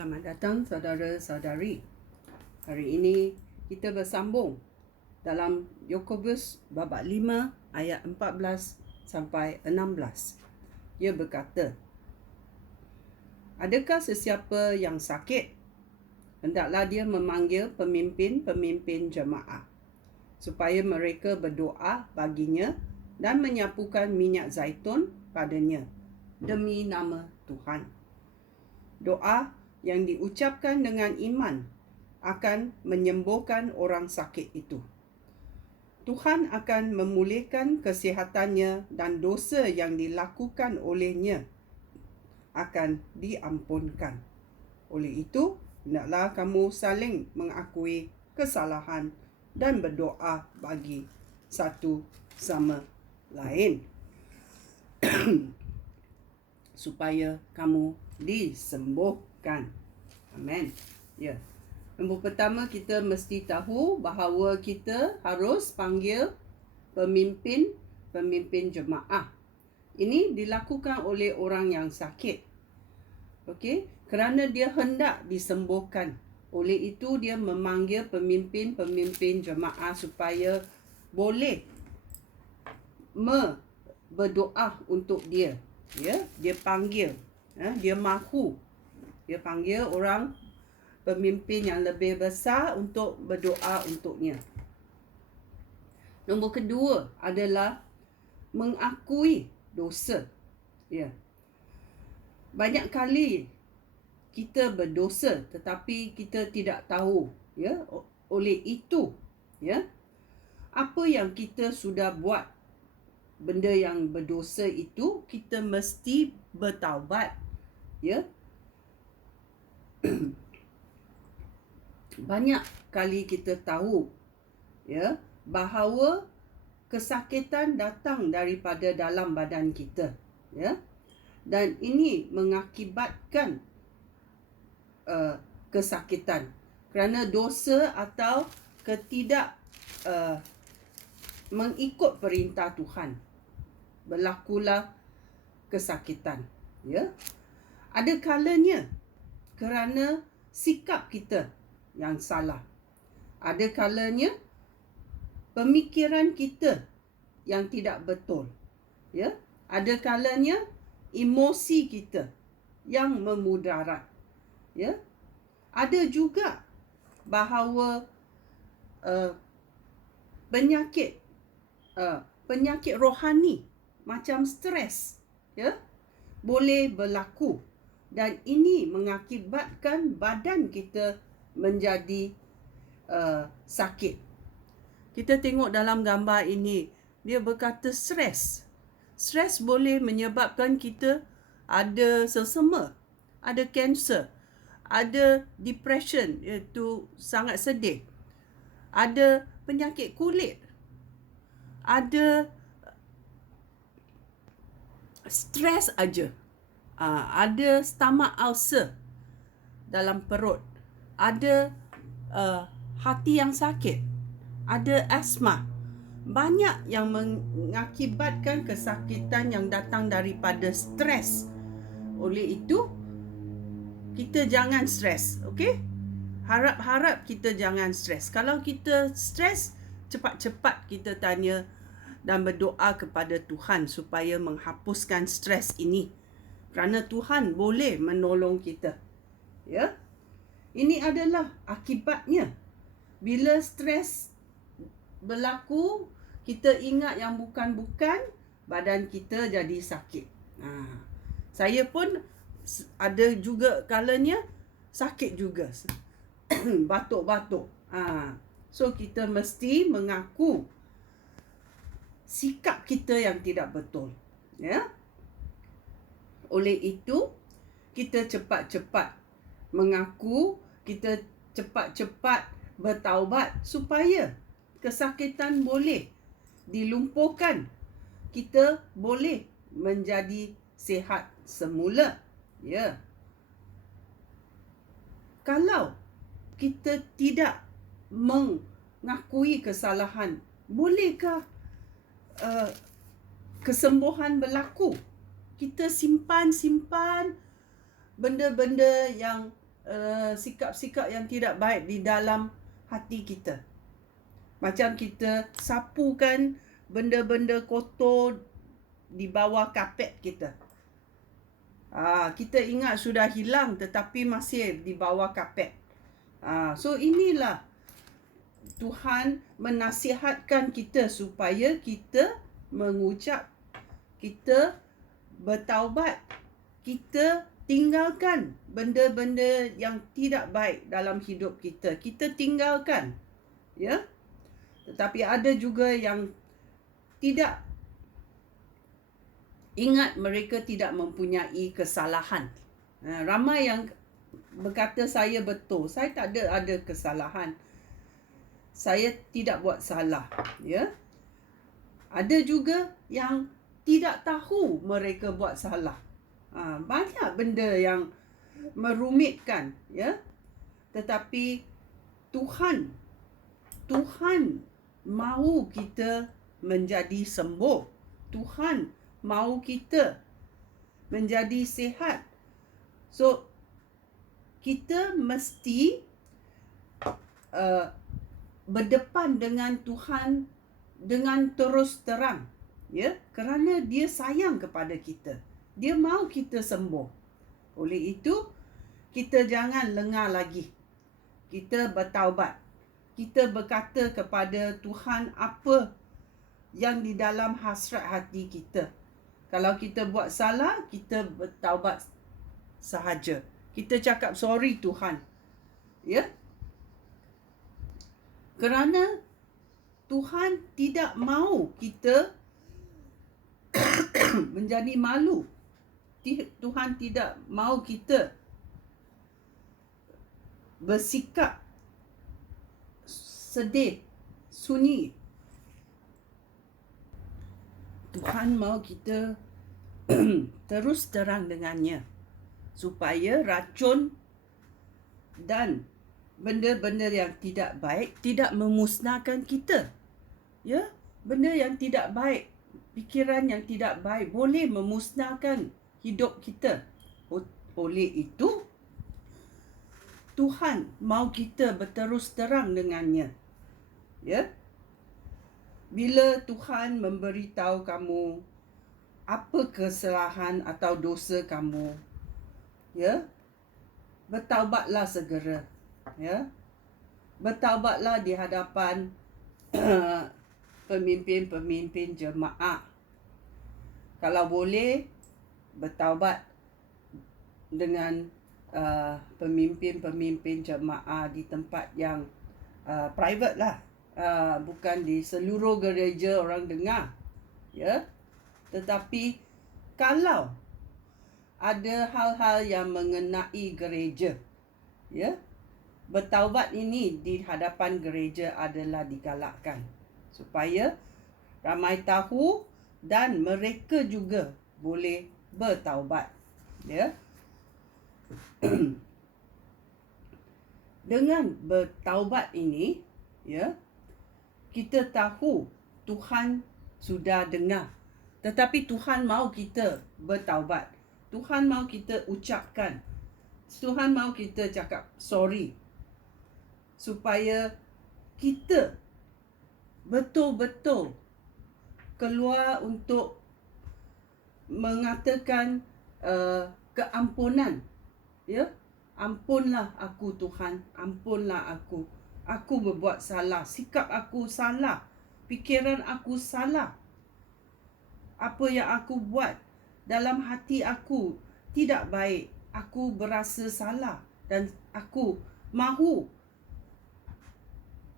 Selamat datang saudara-saudari. Hari ini kita bersambung dalam Yakobus bab 5 ayat 14 sampai 16. Ia berkata, adakah sesiapa yang sakit? Hendaklah dia memanggil pemimpin-pemimpin jemaah, supaya mereka berdoa baginya dan menyapukan minyak zaitun padanya demi nama Tuhan. Doa yang diucapkan dengan iman akan menyembuhkan orang sakit itu. Tuhan akan memulihkan kesihatannya dan dosa yang dilakukan olehnya akan diampunkan. Oleh itu, hendaklah kamu saling mengakui kesalahan dan berdoa bagi satu sama lain supaya kamu disembuhkan. Amen. Ya. Nombor pertama, kita mesti tahu bahawa kita harus panggil pemimpin jemaah. Ini dilakukan oleh orang yang sakit. Okey, kerana dia hendak disembuhkan. Oleh itu dia memanggil pemimpin jemaah supaya boleh berdoa untuk dia. Ya, dia panggil. Dia mahu. Dia panggil orang pemimpin yang lebih besar untuk berdoa untuknya. Nombor kedua adalah mengakui dosa. Ya. Banyak kali kita berdosa tetapi kita tidak tahu, ya. Oleh itu, ya, apa yang kita sudah buat, benda yang berdosa itu, kita mesti bertaubat, ya. Banyak kali kita tahu, ya, bahawa kesakitan datang daripada dalam badan kita, ya, dan ini mengakibatkan kesakitan kerana dosa atau ketidak mengikut perintah Tuhan. Berlakulah kesakitan, ya. Ada kalanya kerana sikap kita yang salah. Ada kalanya pemikiran kita yang tidak betul, ya. Ada kalanya emosi kita yang memudarat, ya. Ada juga bahawa penyakit rohani macam stres, ya, boleh berlaku, dan ini mengakibatkan badan kita menjadi sakit. Kita tengok dalam gambar ini, dia berkata stres. Stres boleh menyebabkan kita ada selsema, ada kanser, ada depression, iaitu sangat sedih, ada penyakit kulit, ada stres aja, ada stomach ulcer dalam perut, ada hati yang sakit, ada asma. Banyak yang mengakibatkan kesakitan yang datang daripada stres. Oleh itu, kita jangan stres, okey? Harap-harap kita jangan stres. Kalau kita stres, cepat-cepat kita tanya dan berdoa kepada Tuhan supaya menghapuskan stres ini. Kerana Tuhan boleh menolong kita. Ya. Ini adalah akibatnya. Bila stres berlaku, kita ingat yang bukan-bukan, badan kita jadi sakit. Saya pun ada juga kalanya sakit juga. Batuk-batuk. So kita mesti mengaku sikap kita yang tidak betul, ya. Oleh itu, kita cepat-cepat mengaku, kita cepat-cepat bertaubat supaya kesakitan boleh dilumpuhkan, kita boleh menjadi sihat semula, ya. Kalau kita tidak mengakui kesalahan, bolehkah kesembuhan berlaku? Kita simpan benda-benda yang sikap-sikap yang tidak baik di dalam hati kita. Macam kita sapukan benda-benda kotor di bawah kapet kita. Kita ingat sudah hilang tetapi masih di bawah kapet. So inilah Tuhan menasihatkan kita supaya kita mengucap, kita bertaubat, kita tinggalkan benda-benda yang tidak baik dalam hidup kita. Kita tinggalkan, ya. Tetapi ada juga yang tidak ingat mereka tidak mempunyai kesalahan. Ramai yang berkata saya betul, saya tak ada kesalahan. Saya tidak buat salah, ya. Ada juga yang tidak tahu mereka buat salah. Banyak benda yang merumitkan, ya. Tetapi Tuhan mahu kita menjadi sembuh. Tuhan mahu kita menjadi sihat. So kita mesti berdepan dengan Tuhan dengan terus terang, ya, kerana dia sayang kepada kita. Dia mahu kita sembuh. Oleh itu, kita jangan lengah lagi. Kita bertaubat. Kita berkata kepada Tuhan apa yang di dalam hasrat hati kita. Kalau kita buat salah, kita bertaubat sahaja. Kita cakap sorry Tuhan, ya. Kerana Tuhan tidak mahu kita menjadi malu. Tuhan tidak mahu kita bersikap sedih, sunyi. Tuhan mahu kita terus terang dengannya, supaya racun dan benda-benda yang tidak baik tidak memusnahkan kita. Ya, benda yang tidak baik, pikiran yang tidak baik boleh memusnahkan hidup kita. Oleh itu, Tuhan mahu kita berterus terang dengannya. Ya. Bila Tuhan memberitahu kamu apa kesalahan atau dosa kamu, ya, bertaubatlah segera. Ya, bertaubatlah di hadapan pemimpin-pemimpin jemaah. Kalau boleh, bertaubat dengan pemimpin-pemimpin jemaah di tempat yang private lah, bukan di seluruh gereja orang dengar, ya. Tetapi kalau ada hal-hal yang mengenai gereja, ya, bertaubat ini di hadapan gereja adalah digalakkan supaya ramai tahu dan mereka juga boleh bertaubat, ya. Dengan bertaubat ini, ya, kita tahu Tuhan sudah dengar. Tetapi Tuhan mahu kita bertaubat. Tuhan mahu kita ucapkan. Tuhan mahu kita cakap sorry, supaya kita betul-betul keluar untuk mengatakan keampunan, ya. Ampunlah aku Tuhan, ampunlah aku. Aku berbuat salah, sikap aku salah, fikiran aku salah. Apa yang aku buat dalam hati aku tidak baik. Aku berasa salah dan aku mahu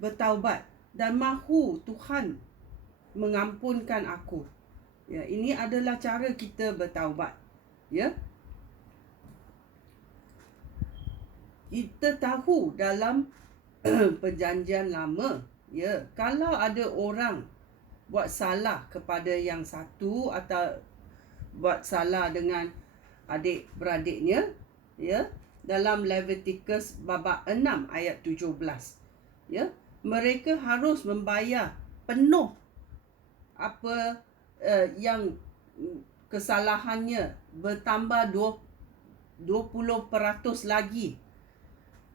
bertaubat dan mahu Tuhan mengampunkan aku. Ya, ini adalah cara kita bertaubat, ya. Kita tahu dalam perjanjian lama, ya, kalau ada orang buat salah kepada yang satu atau buat salah dengan adik-beradiknya, ya, dalam Leviticus babak 6 ayat 17, ya, mereka harus membayar penuh apa yang kesalahannya, bertambah 20% lagi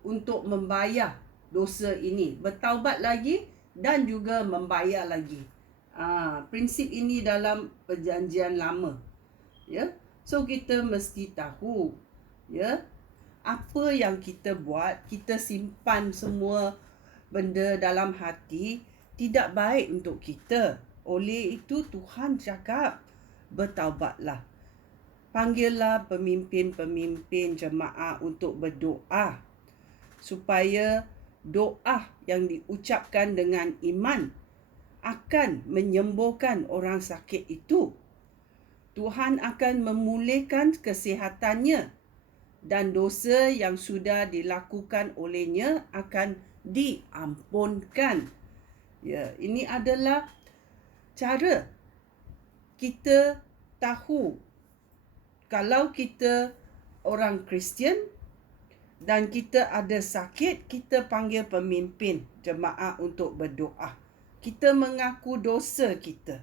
untuk membayar dosa ini, bertaubat lagi dan juga membayar lagi. Prinsip ini dalam perjanjian lama. Ya. So kita mesti tahu, ya, apa yang kita buat, kita simpan semua benda dalam hati tidak baik untuk kita. Oleh itu Tuhan cakap, bertaubatlah. Panggillah pemimpin-pemimpin jemaah untuk berdoa supaya doa yang diucapkan dengan iman akan menyembuhkan orang sakit itu. Tuhan akan memulihkan kesihatannya dan dosa yang sudah dilakukan olehnya akan diampunkan. Ya, ini adalah cara kita tahu kalau kita orang Kristian dan kita ada sakit, kita panggil pemimpin jemaah untuk berdoa. Kita mengaku dosa kita.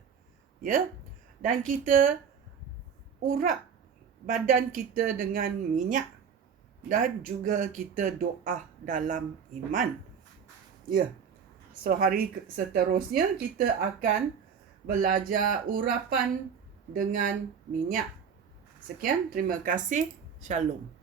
Ya. Dan kita urap badan kita dengan minyak dan juga kita doa dalam iman. Ya. So hari seterusnya kita akan belajar urapan dengan minyak. Sekian, terima kasih. Shalom.